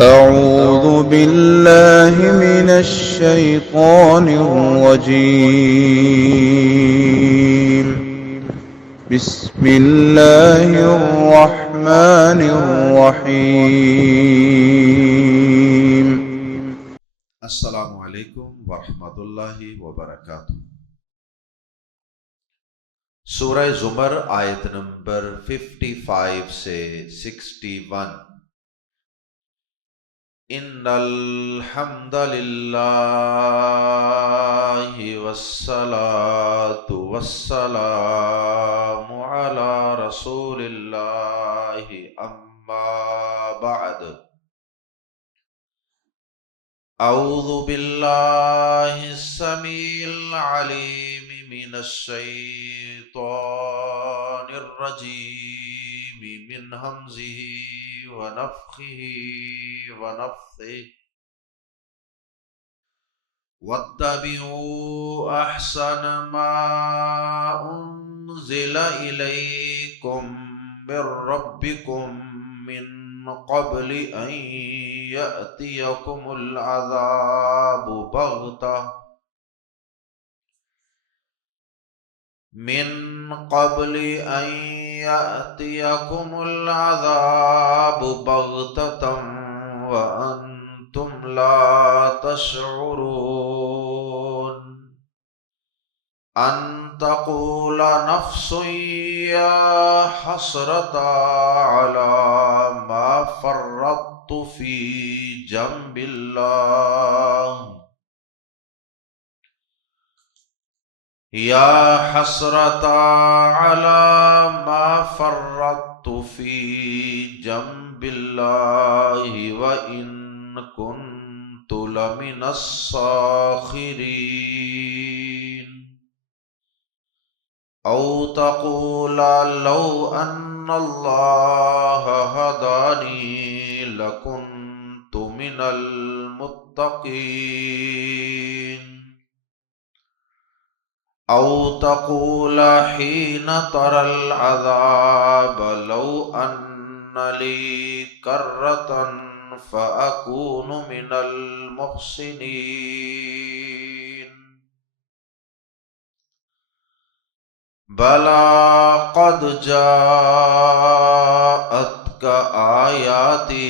أعوذ بالله من الشيطان الرجيم. بسم الله الرحمن الرحيم. السلام علیکم ورحمۃ اللہ وبرکاتہ۔ سورہ زمر آیت نمبر 55 سے 61۔ ان الحمد للہ والصلاة والسلام علی رسول اللہ اما بعد۔ اعوذ باللہ السمیع العلیم من الشیطان الرجیم من ہمزہ ونفخہ ونفثہ۔ واتبعوا احسن ما انزل الیکم من ربکم من قبل ان یأتیکم العذاب بغتہ من قبل ان یأتیکم العذاب بغتة وانتم لا تشعرون۔ ان تقول نفس یا حسرة على ما فرطت في جنب اللہ یا حسرة على ما فرطت في جنب اللہ وإن كنت لمن الساخرین۔ او تقول لو ان اللہ ہدانی لکنت من المتقین۔ او تقول حین تری العذاب لو ان لی کرۃ فأکون من المحسنین۔ بلی قد جاءتک آیاتی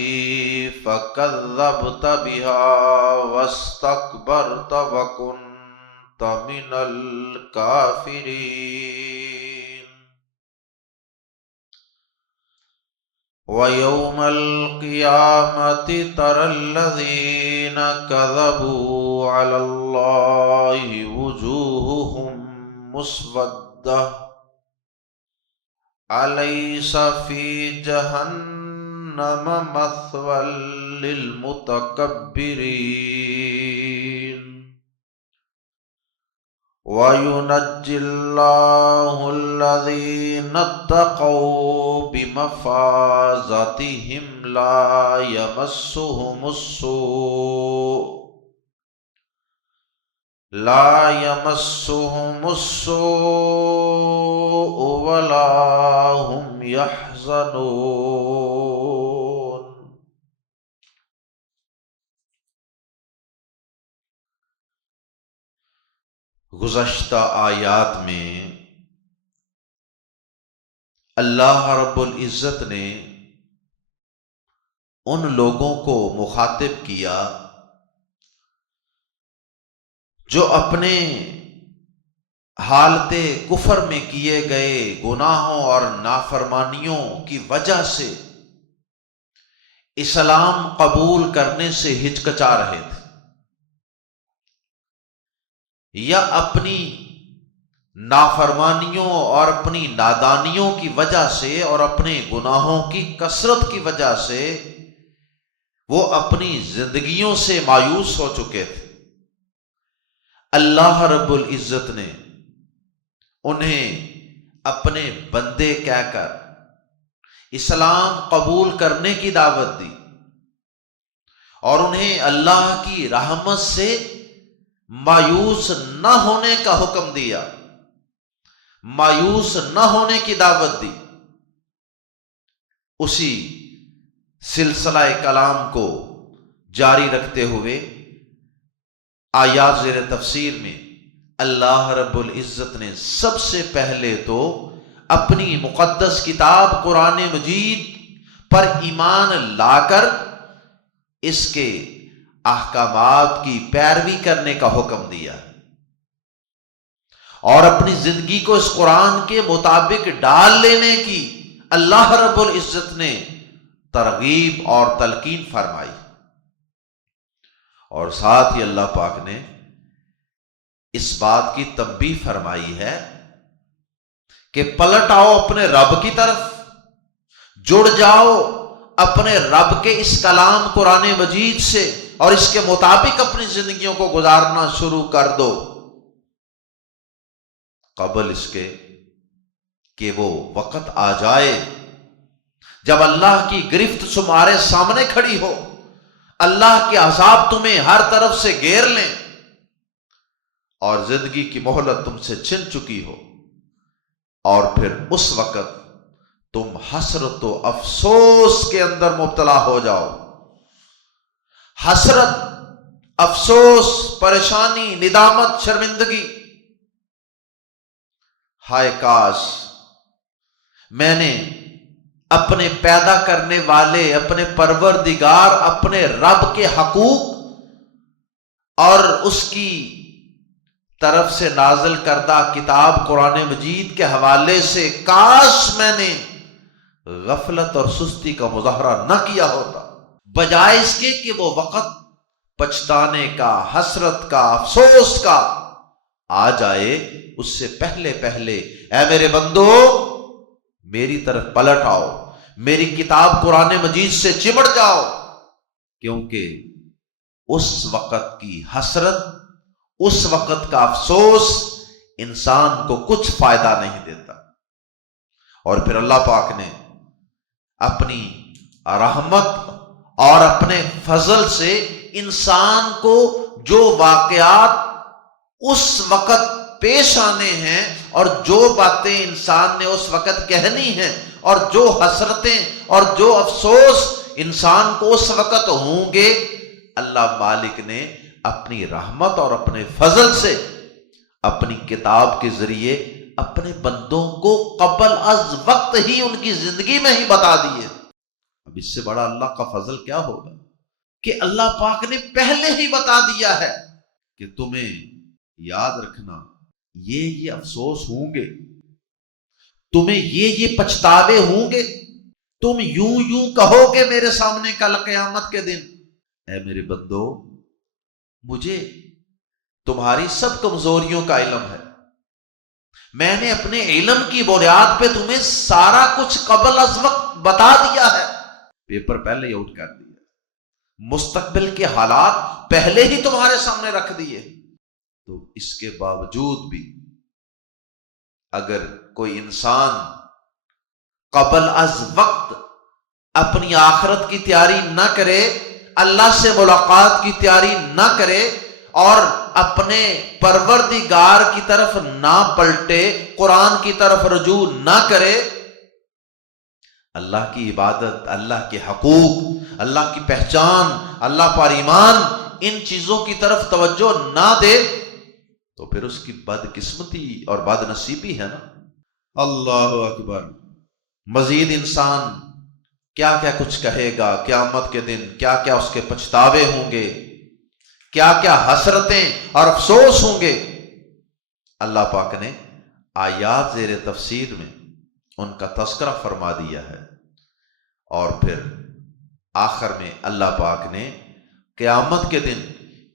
فکذبت بها واستکبرت وکنت من الکافرین۔ وَيَوْمَ الْقِيَامَةِ تَرَى الَّذِينَ كَذَبُوا عَلَى اللَّهِ وُجُوهُهُمْ مُسْوَدَّةٌ أَلَيْسَ فِي جَهَنَّمَ مَثْوًى لِلْمُتَكَبِّرِينَ۔ وَيُنَجِّي اللَّهُ الَّذِينَ اتَّقَوْا بِمَفَازَتِهِمْ لَا يَمَسُّهُمُ السُّوءُ وَلَا هُمْ يَحْزَنُونَ۔ گزشتہ آیات میں اللہ رب العزت نے ان لوگوں کو مخاطب کیا جو اپنے حالت کفر میں کیے گئے گناہوں اور نافرمانیوں کی وجہ سے اسلام قبول کرنے سے ہچکچا رہے تھے، یا اپنی نافرمانیوں اور اپنی نادانیوں کی وجہ سے اور اپنے گناہوں کی کثرت کی وجہ سے وہ اپنی زندگیوں سے مایوس ہو چکے تھے۔ اللہ رب العزت نے انہیں اپنے بندے کہہ کر اسلام قبول کرنے کی دعوت دی اور انہیں اللہ کی رحمت سے مایوس نہ ہونے کا حکم دیا، مایوس نہ ہونے کی دعوت دی۔ اسی سلسلہ کلام کو جاری رکھتے ہوئے آیات زیر تفسیر میں اللہ رب العزت نے سب سے پہلے تو اپنی مقدس کتاب قرآن مجید پر ایمان لا کر اس کے احکامات کی پیروی کرنے کا حکم دیا اور اپنی زندگی کو اس قرآن کے مطابق ڈال لینے کی اللہ رب العزت نے ترغیب اور تلقین فرمائی، اور ساتھ ہی اللہ پاک نے اس بات کی تنبیہ فرمائی ہے کہ پلٹ آؤ اپنے رب کی طرف، جڑ جاؤ اپنے رب کے اس کلام قرآن مجید سے اور اس کے مطابق اپنی زندگیوں کو گزارنا شروع کر دو، قبل اس کے کہ وہ وقت آ جائے جب اللہ کی گرفت تمہارے سامنے کھڑی ہو، اللہ کے عذاب تمہیں ہر طرف سے گھیر لیں اور زندگی کی مہلت تم سے چھن چکی ہو، اور پھر اس وقت تم حسرت و افسوس کے اندر مبتلا ہو جاؤ، حسرت، افسوس، پریشانی، ندامت، شرمندگی، ہائے کاش میں نے اپنے پیدا کرنے والے، اپنے پروردگار، اپنے رب کے حقوق اور اس کی طرف سے نازل کردہ کتاب قرآن مجید کے حوالے سے کاش میں نے غفلت اور سستی کا مظاہرہ نہ کیا ہوتا، بجائے اس کے کہ وہ وقت پچھتانے کا، حسرت کا، افسوس کا آ جائے، اس سے پہلے اے میرے بندو میری طرف پلٹ آؤ، میری کتاب قرآن مجید سے چمٹ جاؤ، کیونکہ اس وقت کی حسرت، اس وقت کا افسوس انسان کو کچھ فائدہ نہیں دیتا۔ اور پھر اللہ پاک نے اپنی رحمت اور اپنے فضل سے انسان کو جو واقعات اس وقت پیش آنے ہیں اور جو باتیں انسان نے اس وقت کہنی ہیں اور جو حسرتیں اور جو افسوس انسان کو اس وقت ہوں گے، اللہ مالک نے اپنی رحمت اور اپنے فضل سے اپنی کتاب کے ذریعے اپنے بندوں کو قبل از وقت ہی ان کی زندگی میں ہی بتا دیے۔ اب اس سے بڑا اللہ کا فضل کیا ہوگا کہ اللہ پاک نے پہلے ہی بتا دیا ہے کہ تمہیں یاد رکھنا یہ افسوس ہوں گے، تمہیں یہ پچھتاوے ہوں گے، تم یوں کہو گے میرے سامنے کل قیامت کے دن، اے میرے بندو مجھے تمہاری سب کمزوریوں کا علم ہے، میں نے اپنے علم کی بنیاد پہ تمہیں سارا کچھ قبل از وقت بتا دیا ہے، پیپر پہلے ہی آؤٹ کر دیا، مستقبل کے حالات پہلے ہی تمہارے سامنے رکھ دیے، تو اس کے باوجود بھی اگر کوئی انسان قبل از وقت اپنی آخرت کی تیاری نہ کرے، اللہ سے ملاقات کی تیاری نہ کرے اور اپنے پروردگار کی طرف نہ پلٹے، قرآن کی طرف رجوع نہ کرے، اللہ کی عبادت، اللہ کے حقوق، اللہ کی پہچان، اللہ پر ایمان، ان چیزوں کی طرف توجہ نہ دے، تو پھر اس کی بدقسمتی اور بد نصیبی ہے نا۔ اللہ اکبر۔ مزید انسان کیا کیا کچھ کہے گا قیامت کے دن، کیا کیا اس کے پچھتاوے ہوں گے، کیا کیا حسرتیں اور افسوس ہوں گے، اللہ پاک نے آیات زیر تفسیر میں ان کا تذکرہ فرما دیا ہے، اور پھر آخر میں اللہ پاک نے قیامت کے دن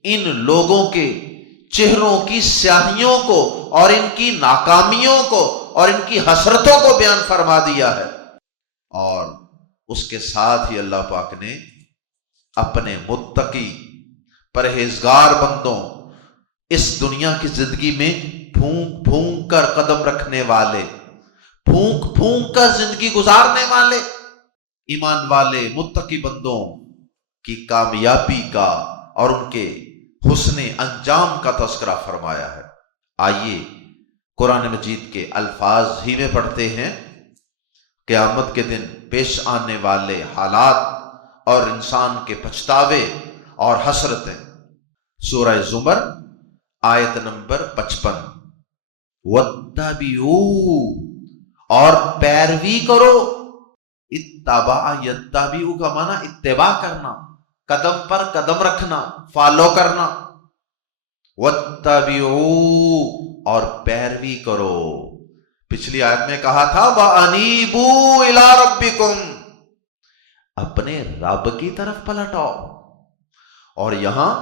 ان لوگوں کے چہروں کی سیاہیوں کو اور ان کی ناکامیوں کو اور ان کی حسرتوں کو بیان فرما دیا ہے، اور اس کے ساتھ ہی اللہ پاک نے اپنے متقی پرہیزگار بندوں، اس دنیا کی زندگی میں پھونک پھونک کر قدم رکھنے والے، پھونک پھونک کر زندگی گزارنے والے ایمان والے متقی بندوں کی کامیابی کا اور ان کے حسن انجام کا تذکرہ فرمایا ہے۔ آئیے قرآن مجید کے الفاظ ہی میں پڑھتے ہیں، قیامت کے دن پیش آنے والے حالات اور انسان کے پچھتاوے اور حسرتیں۔ سورہ زمر آیت نمبر 55۔ وَاتَّبِعُوا، اور پیروی کرو۔ اتباع یتبعو کا معنی اتباع کرنا، قدم پر قدم رکھنا، فالو کرنا۔ وَاتَّبِعُوا، اور پیروی کرو۔ پچھلی آیت میں کہا تھا وَأَنِيبُوا إِلَىٰ رَبِّكُمْ، اپنے رب کی طرف پلٹ آؤ، اور یہاں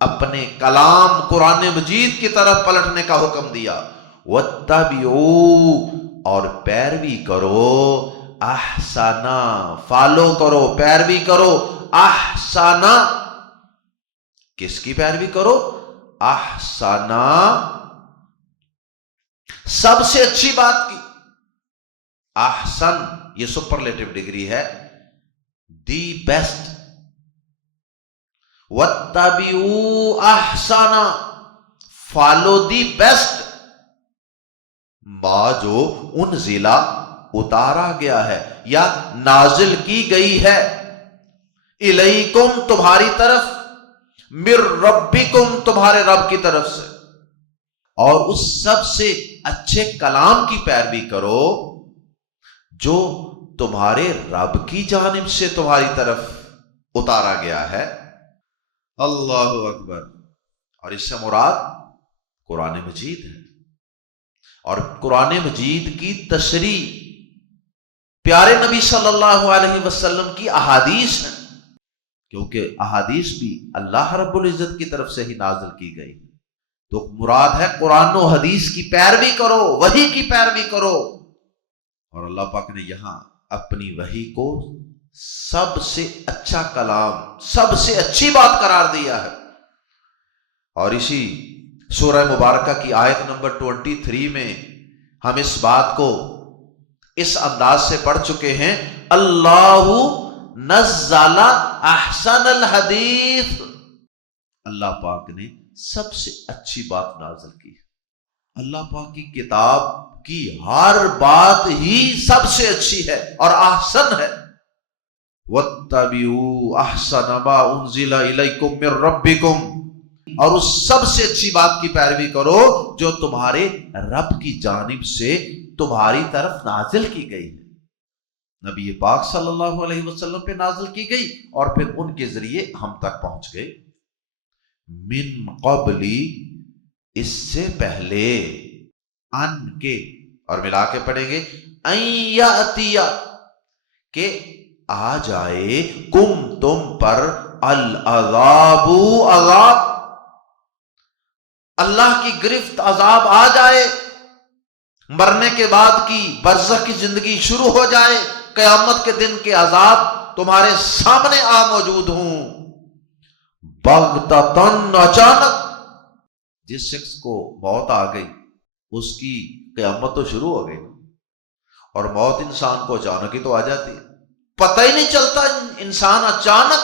اپنے کلام قرآن مجید کی طرف پلٹنے کا حکم دیا۔ وَاتَّبِعُوا، اور پیروی کرو، احسنا، فالو کرو، پیروی کرو، احسنا، کس کی پیروی کرو؟ احسنا، سب سے اچھی بات کی۔ احسن یہ سپرلیٹو ڈگری ہے، دی بیسٹ۔ وَاتَّبِعُوا احسنا، فالو دی بیسٹ ما جو انزلہ، اتارا گیا ہے یا نازل کی گئی ہے، الیکم، تمہاری طرف، من ربکم، تمہارے رب کی طرف سے، اور اس سب سے اچھے کلام کی پیروی کرو جو تمہارے رب کی جانب سے تمہاری طرف اتارا گیا ہے۔ اللہ اکبر۔ اور اس سے مراد قرآن مجید ہے، اور قرآن مجید کی تشریح پیارے نبی صلی اللہ علیہ وسلم کی احادیث ہیں، کیونکہ احادیث بھی اللہ رب العزت کی طرف سے ہی نازل کی گئی، تو مراد ہے قرآن و حدیث کی پیروی کرو، وحی کی پیروی کرو۔ اور اللہ پاک نے یہاں اپنی وحی کو سب سے اچھا کلام، سب سے اچھی بات قرار دیا ہے۔ اور اسی سورہ مبارکہ کی آیت نمبر 23 میں ہم اس بات کو اس انداز سے پڑھ چکے ہیں، اللہ نزل احسن الحدیث، اللہ پاک نے سب سے اچھی بات نازل کی ہے۔ اللہ پاک کی کتاب کی ہر بات ہی سب سے اچھی ہے اور احسن ہے۔ وَاتَّبِعُوا أَحْسَنَ مَا أُنزِلَ إِلَيْكُم مِّن رَّبِّكُمْ، اور اس سب سے اچھی بات کی پیروی کرو جو تمہارے رب کی جانب سے تمہاری طرف نازل کی گئی ہے، نبی پاک صلی اللہ علیہ وسلم پہ نازل کی گئی، اور پھر ان کے ذریعے ہم تک پہنچ گئی۔ من قبلی، اس سے پہلے، ان کے، اور ملا کے پڑھیں گے ان یاتیا، کہ آ جائے، کم، تم پر، العذاب، عذاب، اللہ کی گرفت، عذاب آ جائے، مرنے کے بعد کی برزخ کی زندگی شروع ہو جائے، قیامت کے دن کے عذاب تمہارے سامنے آ موجود ہوں، بغتتاً، اچانک۔ جس شخص کو موت آ گئی اس کی قیامت تو شروع ہو گئی، اور موت انسان کو اچانک ہی تو آ جاتی ہے، پتہ ہی نہیں چلتا، انسان اچانک،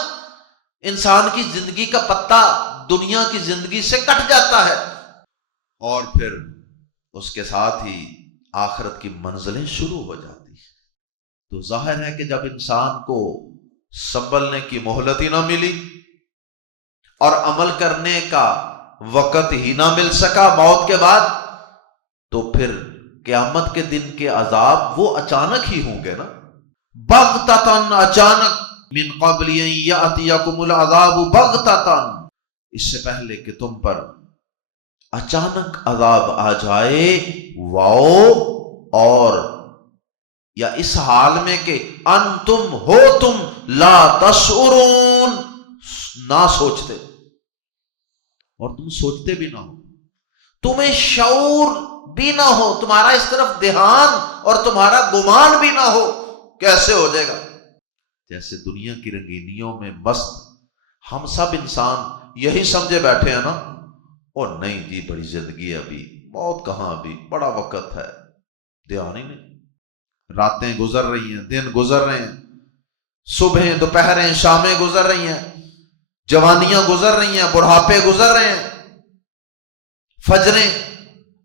انسان کی زندگی کا پتہ دنیا کی زندگی سے کٹ جاتا ہے، اور پھر اس کے ساتھ ہی آخرت کی منزلیں شروع ہو جاتی ہیں۔ تو ظاہر ہے کہ جب انسان کو سنبھلنے کی مہلت ہی نہ ملی اور عمل کرنے کا وقت ہی نہ مل سکا موت کے بعد، تو پھر قیامت کے دن کے عذاب وہ اچانک ہی ہوں گے نا، بغتتاً، اچانک، من قبل ان یاتیکم العذاب بغتتاً، اس سے پہلے کہ تم پر اچانک عذاب آ جائے، واؤ، اور یا اس حال میں کہ انتم ہو تم لا تشعرون، نہ سوچتے، اور تم سوچتے بھی نہ ہو، تمہیں شعور بھی نہ ہو، تمہارا اس طرف دھیان اور تمہارا گمان بھی نہ ہو، کیسے ہو جائے گا؟ جیسے دنیا کی رنگینیوں میں مست ہم سب انسان یہی سمجھے بیٹھے ہیں نا، اور نہیں جی بڑی زندگی ہے ابھی، موت کہاں، ابھی بڑا وقت ہے، دھیان ہی نہیں، راتیں گزر رہی ہیں، دن گزر رہے ہیں، صبحیں، دوپہریں، شامیں گزر رہی ہیں، جوانیاں گزر رہی ہیں، بڑھاپے گزر رہے ہیں، فجریں،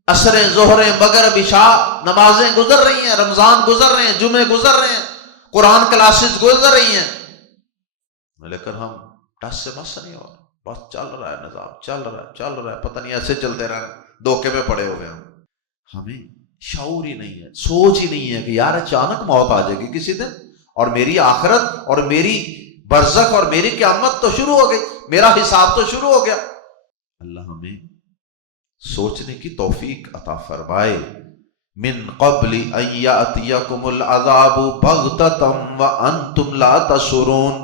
عصریں، ظہریں، مغرب، عشاء نمازیں گزر رہی ہیں، رمضان گزر رہے ہیں، جمعے گزر رہے ہیں، قرآن کلاسز گزر رہی ہیں، لیکن ہم ٹس سے مس نہیں ہو رہا، بس چل رہا ہے نظام، چل رہا ہے، پتہ نہیں ایسے چلتے رہنا، دھوکے میں پڑے ہوئے ہم. ہمیں شعور ہی نہیں ہے، سوچ ہی نہیں ہے کہ یار اچانک موت آ جائے گی کسی دن، اور میری آخرت اور میری برزخ اور میری قیامت تو شروع ہو گئی، میرا حساب تو شروع ہو گیا. اللہ ہمیں سوچنے کی توفیق عطا فرمائے. من قبل ان یاتیکم العذاب بغتۃ وانتم لا تشعرون،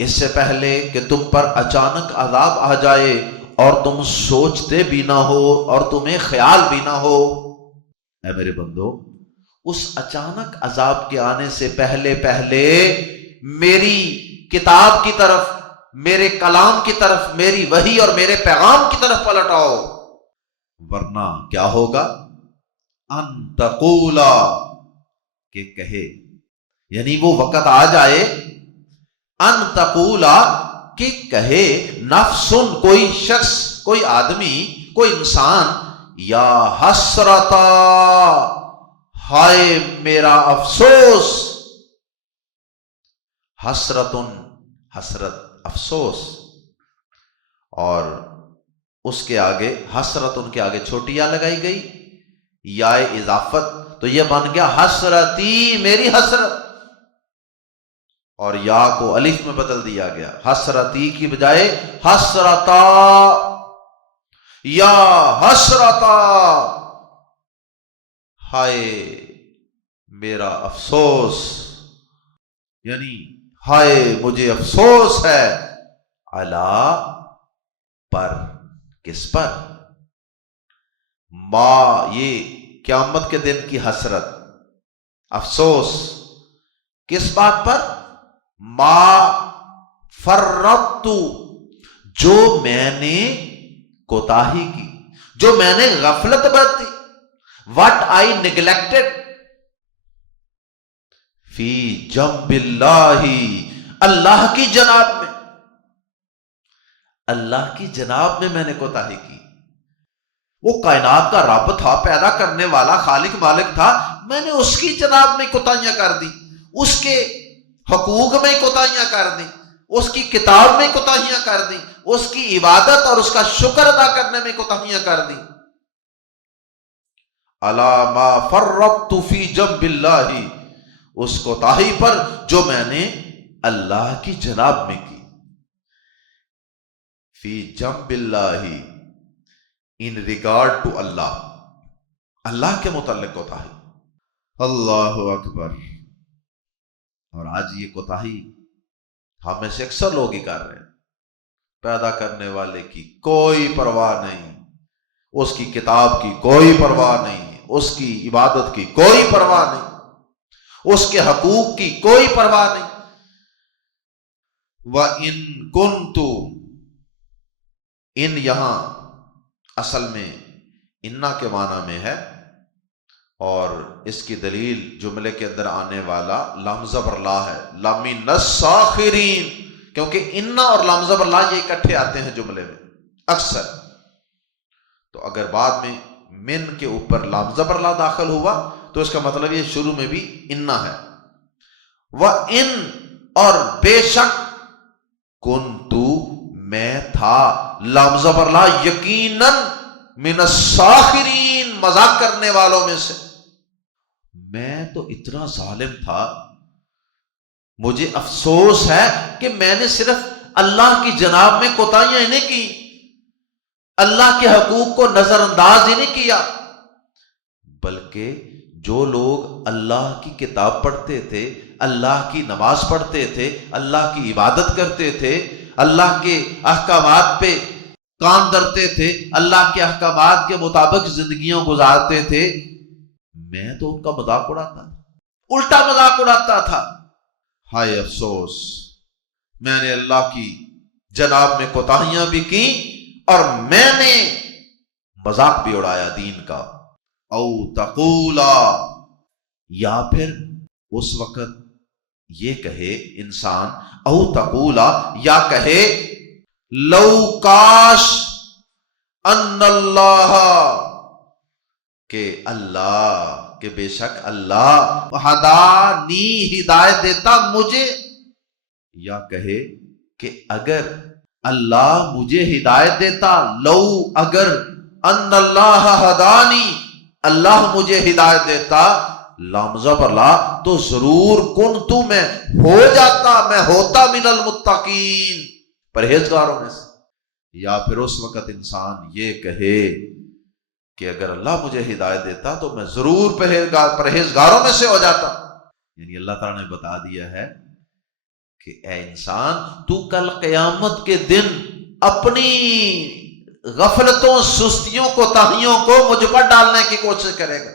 اس سے پہلے کہ تم پر اچانک عذاب آ جائے اور تم سوچتے بھی نہ ہو اور تمہیں خیال بھی نہ ہو. اے میرے بندو، اس اچانک عذاب کے آنے سے پہلے میری کتاب کی طرف، میرے کلام کی طرف، میری وحی اور میرے پیغام کی طرف پلٹ آؤ، ورنہ کیا ہوگا؟ ان تقولا، کہ کہے، یعنی وہ وقت آ جائے، ان تقولا کہ کہے، نفسن، کوئی شخص، کوئی آدمی، کوئی انسان، یا حسرتا، ہائے میرا افسوس. حسرتن، حسرت، افسوس، اور اس کے آگے حسرتن کے آگے چھوٹی یا لگائی گئی، یا اضافت، تو یہ بن گیا حسرتی، میری حسرت، اور یا کو الف میں بدل دیا گیا، حسرتی کی بجائے حسرتا، یا حسرتا، ہائے میرا افسوس، یعنی ہائے مجھے افسوس ہے، علی، پر، کس پر؟ ما، یہ قیامت کے دن کی حسرت، افسوس، کس بات پر؟ ما فرطت، جو میں نے کوتاہی کی، جو میں نے غفلت برتی، what I neglected، فی جنب اللہ، اللہ کی جناب میں، اللہ کی جناب میں نے کوتاہی کی. وہ کائنات کا رب تھا، پیدا کرنے والا، خالق مالک تھا، میں نے اس کی جناب میں کوتاہیاں کر دی، اس کے حقوق میں کوتاہیاں کر دی، اس کی کتاب میں کوتاہیاں کر دی، اس کی عبادت اور اس کا شکر ادا کرنے میں کوتاہیاں کر دی. الا ما فرطت فی جنب اللہ، اس کوتاہی پر جو میں نے اللہ کی جناب میں کی. فی جنب اللہ، ان ریگارڈ ٹو اللہ، اللہ کے متعلق کوتاہی. اللہ اکبر. اور آج یہ کوتاہی ہم میں سے اکثر لوگ ہی کر رہے ہیں. پیدا کرنے والے کی کوئی پرواہ نہیں، اس کی کتاب کی کوئی پرواہ نہیں، اس کی عبادت کی کوئی پرواہ نہیں، اس کے حقوق کی کوئی پرواہ نہیں. وَإِن كُنْتُ، ان یہاں اصل میں انا کے معنی میں ہے، اور اس کی دلیل جملے کے اندر آنے والا لام زبر لا ہے، لَمِنَ السَّاخِرِينَ، کیونکہ انا اور لام زبر لا یہ اکٹھے آتے ہیں جملے میں اکثر. تو اگر بعد میں من کے اوپر لام زبر لا داخل ہوا تو اس کا مطلب یہ شروع میں بھی انا ہے. وَإِن، اور بے شک، کنتو، میں تھا، لام زبر لا یقیناً، من الساخرین، مذاق کرنے والوں میں سے. میں تو اتنا ظالم تھا، مجھے افسوس ہے کہ میں نے صرف اللہ کی جناب میں کوتاہیاں ہی نہیں کی، اللہ کے حقوق کو نظر انداز ہی نہیں کیا، بلکہ جو لوگ اللہ کی کتاب پڑھتے تھے، اللہ کی نماز پڑھتے تھے، اللہ کی عبادت کرتے تھے، اللہ کے احکامات پہ کان دھرتے تھے، اللہ کے احکامات کے مطابق زندگیاں گزارتے تھے، میں تو ان کا مذاق اڑاتا تھا، الٹا مذاق اڑاتا تھا. ہائے افسوس، میں نے اللہ کی جناب میں کوتاہیاں بھی کی اور میں نے مذاق بھی اڑایا دین کا. او تقولا، یا پھر اس وقت یہ کہے انسان، او تقولا، یا کہے، لو کاش، ان اللہ، کہ اللہ، کہ بے شک اللہ، ہدانی، ہدایت دیتا مجھے، یا کہے کہ اگر اللہ مجھے ہدایت دیتا، لو اگر ان اللہ ہدانی، اللہ مجھے ہدایت دیتا، لامزہ پر لا، تو ضرور کنتو میں ہو جاتا، میں ہوتا من المتقین، پرہیزگاروں میں سے۔ یا پھر اس وقت انسان یہ کہے کہ اگر اللہ مجھے ہدایت دیتا تو میں ضرور پرہیزگاروں میں سے ہو جاتا۔ یعنی اللہ تعالیٰ نے بتا دیا ہے کہ اے انسان، تو کل قیامت کے دن اپنی غفلتوں، سستیوں، کوتاہیوں کو مجھ پر ڈالنے کی کوشش کرے گا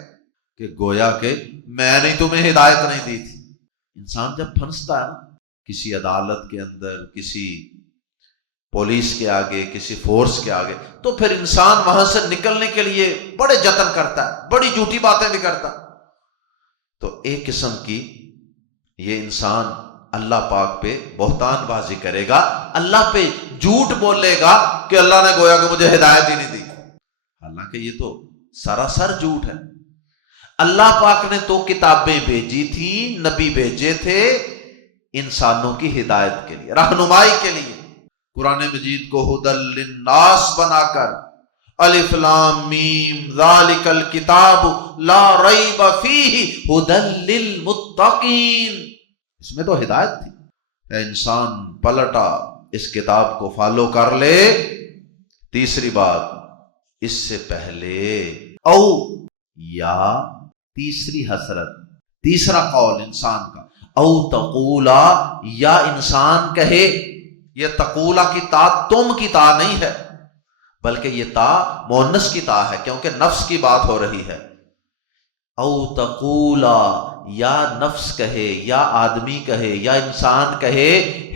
کہ گویا کہ میں نے تمہیں ہدایت نہیں دی تھی۔ انسان جب پھنستا ہے کسی عدالت کے اندر، کسی پولیس کے آگے، کسی فورس کے آگے، تو پھر انسان وہاں سے نکلنے کے لیے بڑے جتن کرتا ہے، بڑی جھوٹی باتیں بھی کرتا۔ تو ایک قسم کی یہ انسان اللہ پاک پہ بہتان بازی کرے گا، اللہ پہ جھوٹ بولے گا کہ اللہ نے گویا کہ مجھے ہدایت ہی نہیں دی، حالانکہ یہ تو سراسر جھوٹ ہے۔ اللہ پاک نے تو کتابیں بھیجی تھی، نبی بھیجے تھے انسانوں کی ہدایت کے لیے، رہنمائی کے لیے۔ قرآن مجید کو ھدی للناس بنا کر الف لام میم ذالک الکتاب لا ریب فیہ ھدی للمتقین، اس میں تو ہدایت تھی۔ اے انسان پلٹا، اس کتاب کو فالو کر لے۔ تیسری بات، اس سے پہلے او یا تیسری حسرت، تیسرا قول انسان کا، او تقولا، یا انسان کہے، یہ تقولا کی تا تم کی تا نہیں ہے، بلکہ یہ تا مؤنث کی تا ہے، کیونکہ نفس کی بات ہو رہی ہے۔ او تقولا، یا نفس کہے، یا آدمی کہے، یا انسان کہے،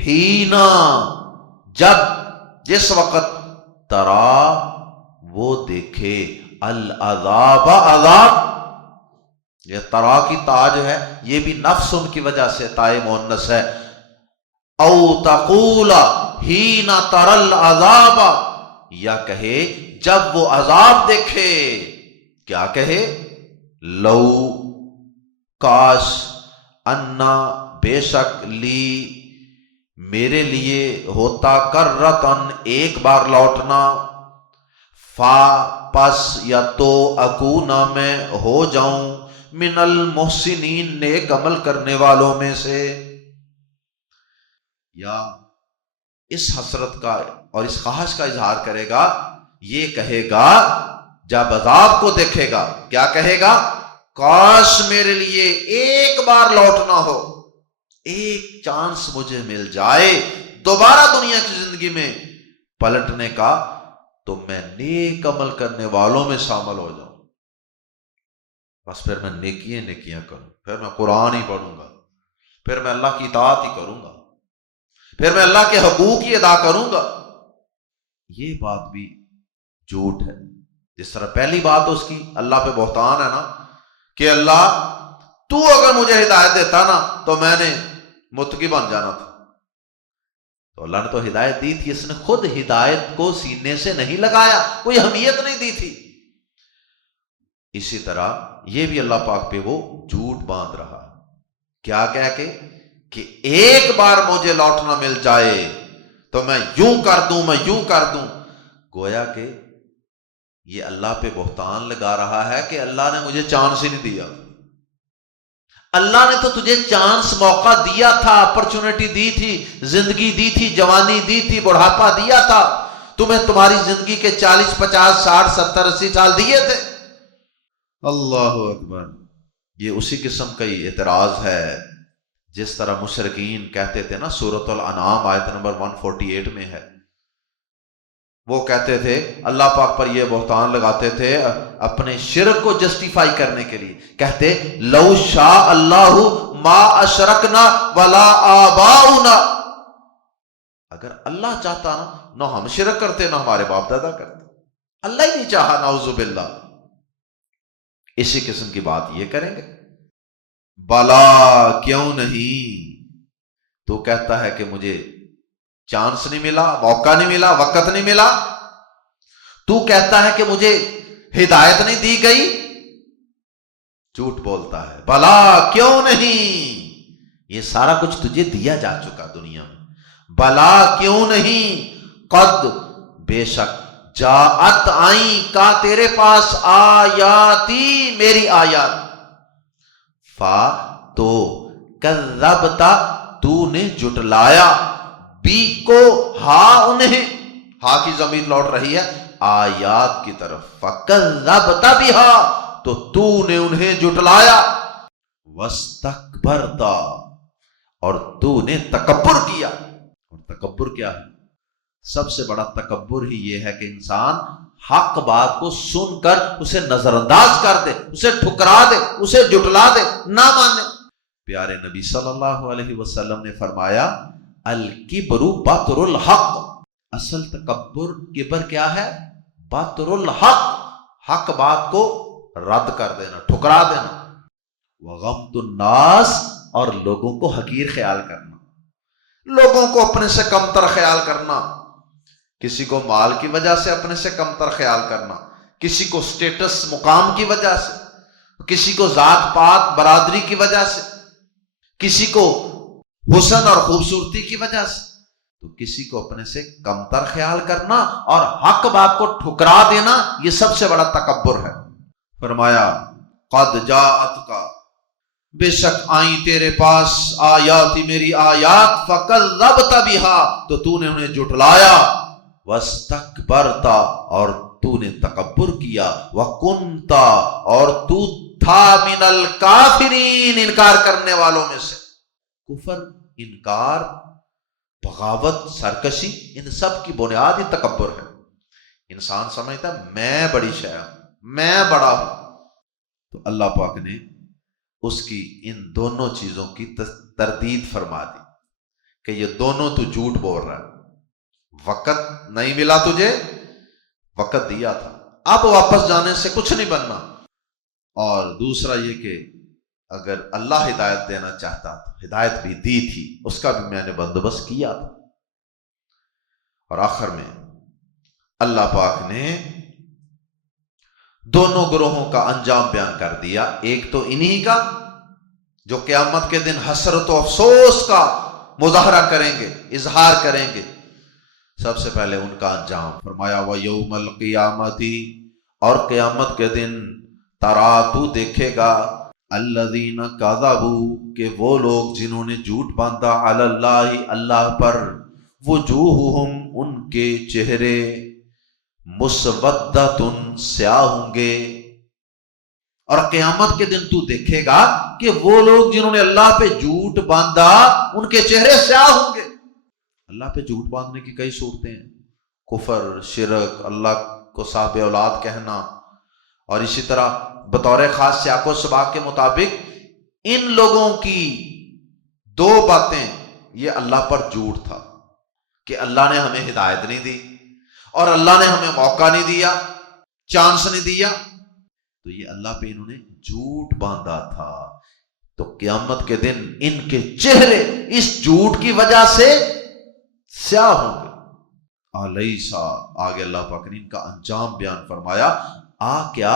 ہینا، جب، جس وقت، ترا، وہ دیکھے، العذاب، عذاب۔ یہ ترا کی تا جو ہے یہ بھی نفس ان کی وجہ سے تائے مؤنث ہے۔ او تقولا ہین تر العذاب، یا کہے جب وہ عذاب دیکھے، کیا کہے، لو، کاش، انا، بے شک، لی، میرے لیے، ہوتا، کرتن، ایک بار لوٹنا، فا، پس، یا تو، اکونا، میں ہو جاؤں، من المحسنین، نیک عمل کرنے والوں میں سے۔ یا اس حسرت کا اور اس خواہش کا اظہار کرے گا، یہ کہے گا جب عذاب کو دیکھے گا، کیا کہے گا، کاش میرے لیے ایک بار لوٹنا ہو، ایک چانس مجھے مل جائے دوبارہ دنیا کی زندگی میں پلٹنے کا، تو میں نیک عمل کرنے والوں میں شامل ہو جاؤں، بس پھر میں نیکیاں کروں، پھر میں قرآن ہی پڑھوں گا، پھر میں اللہ کی اطاعت ہی کروں گا، پھر میں اللہ کے حقوق ہی ادا کروں گا۔ یہ بات بھی جھوٹ ہے۔ جس طرح پہلی بات اس کی اللہ پہ بہتان ہے نا، کہ اللہ تو اگر مجھے ہدایت دیتا نا تو میں نے متقی بن جانا تھا۔ تو اللہ نے تو ہدایت دی تھی، اس نے خود ہدایت کو سینے سے نہیں لگایا، کوئی اہمیت نہیں دی تھی۔ اسی طرح یہ بھی اللہ پاک پہ وہ جھوٹ باندھ رہا ہے، کیا کہہ کے کہ ایک بار مجھے لوٹنا مل جائے تو میں یوں کر دوں، میں یوں کر دوں، گویا کہ یہ اللہ پہ بہتان لگا رہا ہے کہ اللہ نے مجھے چانس ہی نہیں دیا۔ اللہ نے تو تجھے چانس، موقع دیا تھا، اپرچونٹی دی تھی، زندگی دی تھی، جوانی دی تھی، بڑھاپا دیا تھا تمہیں، تمہاری زندگی کے 40 50 60 70 80 سال دیے تھے۔ اللہ اکبر۔ یہ اسی قسم کا ہی اعتراض ہے جس طرح مشرکین کہتے تھے نا، سورۃ الانعام آیت نمبر 148 میں ہے، وہ کہتے تھے، اللہ پاک پر یہ بہتان لگاتے تھے اپنے شرک کو جسٹیفائی کرنے کے لیے، کہتے لو شاء اللہ ما اشرکنا ولا آباؤنا، اگر اللہ چاہتا نا، نہ ہم شرک کرتے نہ ہمارے باپ دادا کرتے، اللہ ہی نہیں چاہا، نعوذ باللہ۔ اسی قسم کی بات یہ کریں گے۔ بلا، کیوں نہیں، تو کہتا ہے کہ مجھے چانس نہیں ملا، موقع نہیں ملا، وقت نہیں ملا، تو کہتا ہے کہ مجھے ہدایت نہیں دی گئی، جھوٹ بولتا ہے۔ بلا، کیوں نہیں، یہ سارا کچھ تجھے دیا جا چکا دنیا میں۔ بلا کیوں نہیں، قد بے شک، جاءت آئیں کا تیرے پاس آیاتی میری آیات، فا تو، کذبتا تو نے جھٹلایا، بی کو ہا انہیں، ہا کی ضمیر لوٹ رہی ہے آیات کی طرف، فکذبت بہا تو نے انہیں جھٹلایا، واستکبرتا اور تو نے تکبر کیا۔ اور تکبر کیا ہے؟ سب سے بڑا تکبر ہی یہ ہے کہ انسان حق بات کو سن کر اسے نظر انداز کر دے، اسے ٹھکرا دے، اسے جھٹلا دے، نہ مانے۔ پیارے نبی صلی اللہ علیہ وسلم نے فرمایا الکبر بطر الحق، اصل تکبر، کبر کیا ہے؟ بطر الحق، حق بات کو رد کر دینا، ٹھکرا دینا، وغمط الناس اور لوگوں کو حقیر خیال کرنا، لوگوں کو اپنے سے کمتر خیال کرنا، کسی کو مال کی وجہ سے اپنے سے کمتر خیال کرنا، کسی کو سٹیٹس مقام کی وجہ سے، کسی کو ذات پات برادری کی وجہ سے، کسی کو حسن اور خوبصورتی کی وجہ سے، تو کسی کو اپنے سے کمتر خیال کرنا اور حق بات کو ٹھکرا دینا، یہ سب سے بڑا تکبر ہے۔ فرمایا قد جاءت کا، بے شک آئیں تیرے پاس آیاتی میری آیات، فکذبت بہا تو نے انہیں جھٹلایا، واستکبرت اور تو نے تکبر کیا، وکنت اور تو تھا من الکافرین انکار کرنے والوں میں سے۔ کفر، انکار، بغاوت، سرکشی، ان سب کی بنیاد ہی تکبر ہے۔ انسان سمجھتا ہے میں بڑی شے ہوں، میں بڑا ہوں، تو اللہ پاک نے اس کی ان دونوں چیزوں کی تردید فرما دی کہ یہ دونوں تو جھوٹ بول رہا ہے۔ وقت نہیں ملا تجھے، وقت دیا تھا، اب واپس جانے سے کچھ نہیں بننا۔ اور دوسرا یہ کہ اگر اللہ ہدایت دینا چاہتا تو ہدایت بھی دی تھی، اس کا بھی میں نے بندوبست کیا تھا۔ اور آخر میں اللہ پاک نے دونوں گروہوں کا انجام بیان کر دیا، ایک تو انہی کا جو قیامت کے دن حسرت و افسوس کا مظاہرہ کریں گے، اظہار کریں گے۔ سب سے پہلے ان کا انجام فرمایا وَيَوْمَ الْقِيَامَةِ، اور قیامت کے دن ترا تو دیکھے گا الذین کذبوا، کہ وہ لوگ جنہوں نے جھوٹ باندھا علی اللہ، اللہ پر، وجوہہم ان کے چہرے مسودۃ سیاہ ہوں گے۔ اور قیامت کے دن تو دیکھے گا کہ وہ لوگ جنہوں نے اللہ پہ جھوٹ باندھا ان کے چہرے سیاہ ہوں گے۔ اللہ پہ جھوٹ باندھنے کی کئی صورتیں ہیں، کفر، شرک، اللہ کو صاحب اولاد کہنا، اور اسی طرح بطور خاص سیاق و سباق کے مطابق ان لوگوں کی دو باتیں، یہ اللہ پر جھوٹ تھا کہ اللہ نے ہمیں ہدایت نہیں دی اور اللہ نے ہمیں موقع نہیں دیا، چانس نہیں دیا، تو یہ اللہ پہ انہوں نے جھوٹ باندھا تھا۔ تو قیامت کے دن ان کے چہرے اس جھوٹ کی وجہ سے سیاہ ہوں گے۔ الیسا، آگے اللہ پاک نے ان کا انجام بیان فرمایا، کیا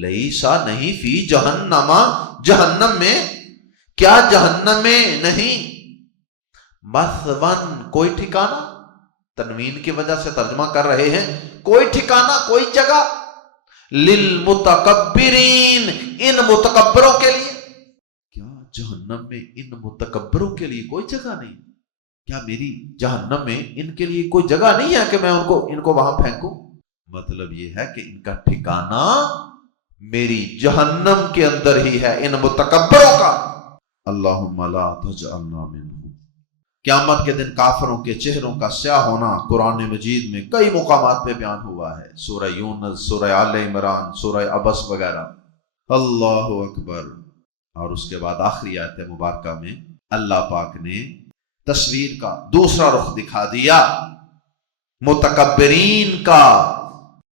لیسا نہیں، فی جہنم، جہنم میں، کیا جہنم میں نہیں، مثون کوئی ٹھکانہ، تنوین کی وجہ سے ترجمہ کر رہے ہیں کوئی ٹھکانہ، کوئی جگہ، للمتکبرین، ان متکبروں کے لیے، کیا جہنم میں ان متکبروں کے لیے کوئی جگہ نہیں؟ کیا میری جہنم میں ان کے لیے کوئی جگہ نہیں ہے کہ میں ان کو وہاں پھینکوں؟ مطلب یہ ہے کہ ان کا ٹھکانہ میری جہنم کے اندر ہی ہے، ان متکبروں کا۔ اللہم لا تجعلنا منہم۔ قیامت کے دن کافروں کے چہروں کا سیاہ ہونا قرآن مجید میں کئی مقامات پہ بیان ہوا ہے، سورہ یونس، سورہ آل عمران، سورہ عبس وغیرہ۔ اللہ اکبر۔ اور اس کے بعد آخری آیت مبارکہ میں اللہ پاک نے تصویر کا دوسرا رخ دکھا دیا، متکبرین کا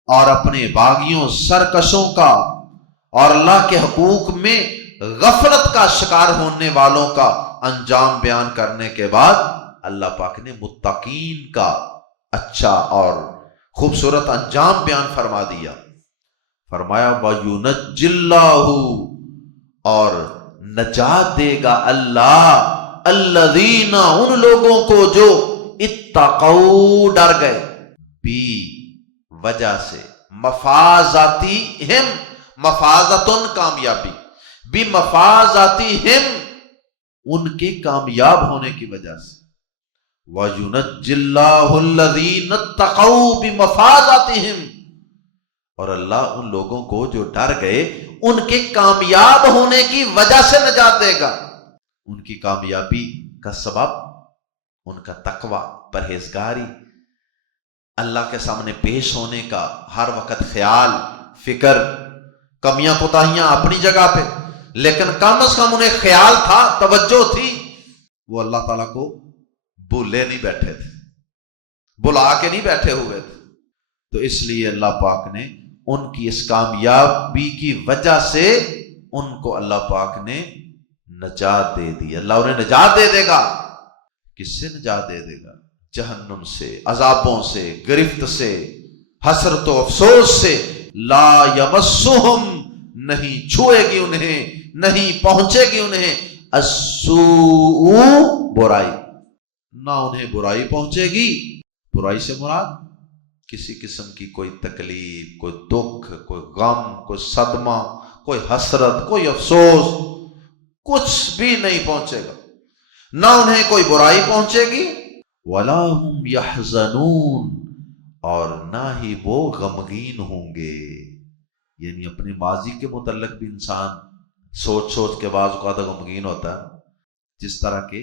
اور اپنے باغیوں، سرکشوں کا، اور اللہ کے حقوق میں غفلت کا شکار ہونے والوں کا انجام بیان کرنے کے بعد اللہ پاک نے متقین کا اچھا اور خوبصورت انجام بیان فرما دیا۔ فرمایا وَيُنَجِّ اللَّهُ، اور نجات دے گا اللہ، الذین، ان لوگوں کو جو اتقوا ڈر گئے، بی وجہ سے، مفازاتہم مفازتن کامیابی، بی مفازاتہم ان کے کامیاب ہونے کی وجہ سے، وَيُنَجِّ اللَّهُ الَّذِينَ اتَّقَوْا بِمَفَازَاتِهِمْ، اور اللہ ان لوگوں کو جو ڈر گئے ان کے کامیاب ہونے کی وجہ سے نجات دے گا۔ ان کی کامیابی کا سبب ان کا تقوی، پرہیزگاری، اللہ کے سامنے پیش ہونے کا ہر وقت خیال، فکر، کمیاں کوتاہیاں اپنی جگہ پہ، لیکن کم از کم انہیں خیال تھا، توجہ تھی، وہ اللہ تعالیٰ کو بھولے نہیں بیٹھے تھے، بلا کے نہیں بیٹھے ہوئے تھے۔ تو اس لیے اللہ پاک نے ان کی اس کامیابی کی وجہ سے ان کو اللہ پاک نے نجات دے دی۔ اللہ انہیں نجات دے دے گا۔ کس سے نجات دے دے گا؟ جہنم سے، عذابوں سے، گرفت سے، حسرت و افسوس سے۔ لا یمسہم، نہیں چھوئے گی انہیں، نہیں پہنچے گی انہیں، السوء، برائی، نہ انہیں برائی پہنچے گی۔ برائی سے مراد کسی قسم کی کوئی تکلیف، کوئی دکھ، کوئی غم، کوئی صدمہ، کوئی حسرت، کوئی افسوس، کچھ بھی نہیں پہنچے گا، نہ انہیں کوئی برائی پہنچے گی، وَلَا هُمْ يَحْزَنُونَ، اور نہ ہی وہ غمگین ہوں گے۔ یعنی اپنے ماضی کے متعلق بھی انسان سوچ سوچ کے بعض اوقات غمگین ہوتا ہے، جس طرح کے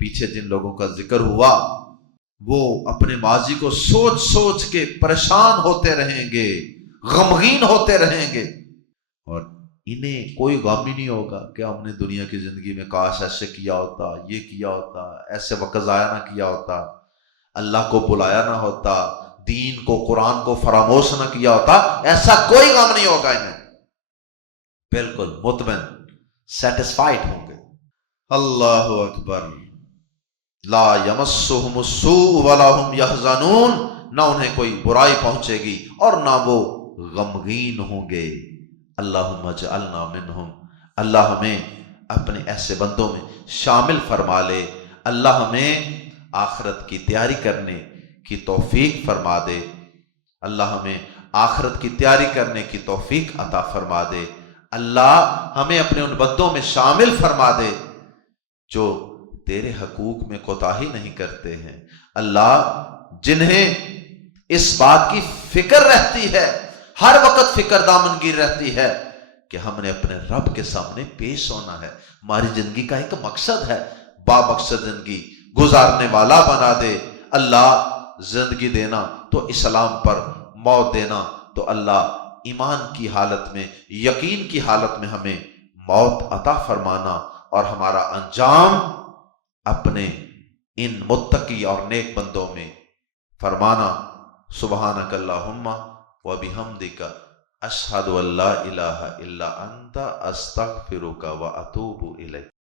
پیچھے جن لوگوں کا ذکر ہوا وہ اپنے ماضی کو سوچ سوچ کے پریشان ہوتے رہیں گے، غمگین ہوتے رہیں گے، اور انہیں کوئی غم ہی نہیں ہوگا کہ ہم نے دنیا کی زندگی میں کاش ایسے کیا ہوتا، یہ کیا ہوتا، ایسے وقت ضائع نہ کیا ہوتا، اللہ کو بلایا نہ ہوتا، دین کو، قرآن کو فراموش نہ کیا ہوتا، ایسا کوئی غم نہیں ہوگا انہیں، بالکل مطمئن، سیٹسفائیڈ ہوں گے۔ اللہ اکبر۔ لا یمسہم السوء ولا ہم یحزنون، نہ انہیں کوئی برائی پہنچے گی اور نہ وہ غمگین ہوں گے۔ اللہم اجعلنا منہم، اللہ ہمیں اپنے ایسے بندوں میں شامل فرما لے، اللہ ہمیں آخرت کی تیاری کرنے کی توفیق فرما دے، اللہ ہمیں آخرت کی تیاری کرنے کی توفیق عطا فرما دے، اللہ ہمیں اپنے ان بندوں میں شامل فرما دے جو تیرے حقوق میں کوتاہی نہیں کرتے ہیں، اللہ جنہیں اس بات کی فکر رہتی ہے، ہر وقت فکر دامنگیر رہتی ہے کہ ہم نے اپنے رب کے سامنے پیش ہونا ہے، ہماری زندگی کا ایک مقصد ہے، با مقصد زندگی گزارنے والا بنا دے اللہ۔ زندگی دینا تو اسلام پر، موت دینا تو اللہ ایمان کی حالت میں، یقین کی حالت میں ہمیں موت عطا فرمانا، اور ہمارا انجام اپنے ان متقی اور نیک بندوں میں فرمانا۔ سبحانک اللہم وبحمدک، اشہد ان لا الہ الا انت، استغفرک واتوب الیک۔